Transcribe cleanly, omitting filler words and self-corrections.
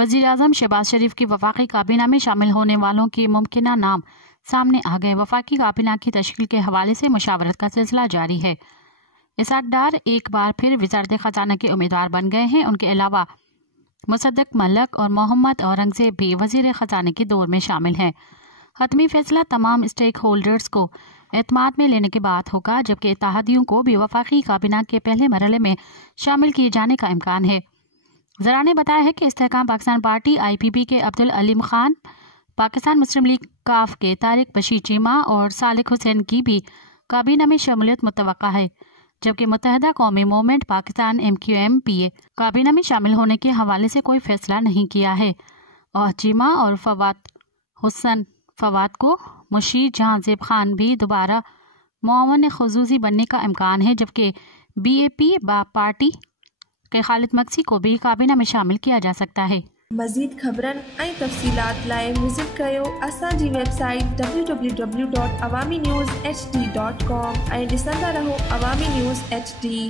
वज़ीर आज़म शहबाज शरीफ की वफाकी काबीना में शामिल होने वालों के मुमकिना नाम सामने आ गए। वफाकी काबीना की तश्कील के हवाले से मुशावरत का सिलसिला जारी है। इसहाक डार एक बार फिर वज़ारत ख़जाना के उम्मीदवार बन गए हैं। उनके अलावा मुसद्दक मलक और मोहम्मद औरंगज़ेब भी वज़ीर ख़जाने के दौर में शामिल हैं। हतमी फैसला तमाम स्टेक होल्डर्स को एतमाद में लेने के बाद होगा, जबकि इत्तेहादियों को भी वफाकी काबीना के पहले मरहले में शामिल किए जाने का इम्कान है। ज़रा ने बताया है कि इस्तेहकाम पाकिस्तान पार्टी IPP के अब्दुल अलीम खान, पाकिस्तान मुस्लिम लीग काफ के तारिक बशीर चीमा और सालिक हुसैन की भी काबीना में शमूलियत मुतवक्का है, जबकि मुत्तहदा कौमी मूवमेंट पाकिस्तान MQM-PA काबीना में शामिल होने के हवाले से कोई फैसला नहीं किया है और चीमा और फवाद को मुशीर जहां ज़ेब खान भी दोबारा मुआवन खुसूसी बनने का इम्कान है, जबकि BAP पार्टी के खालिद मक्सी को भी काबीना में शामिल किया जा सकता है। मज़ीद ख़बरन ऐं तफ़सीलात लाइ विज़िट कयो असांजी वेबसाइट www.awamiNewsHD.com ऐं ॾिसंदा रहो अवामी न्यूज़ HD।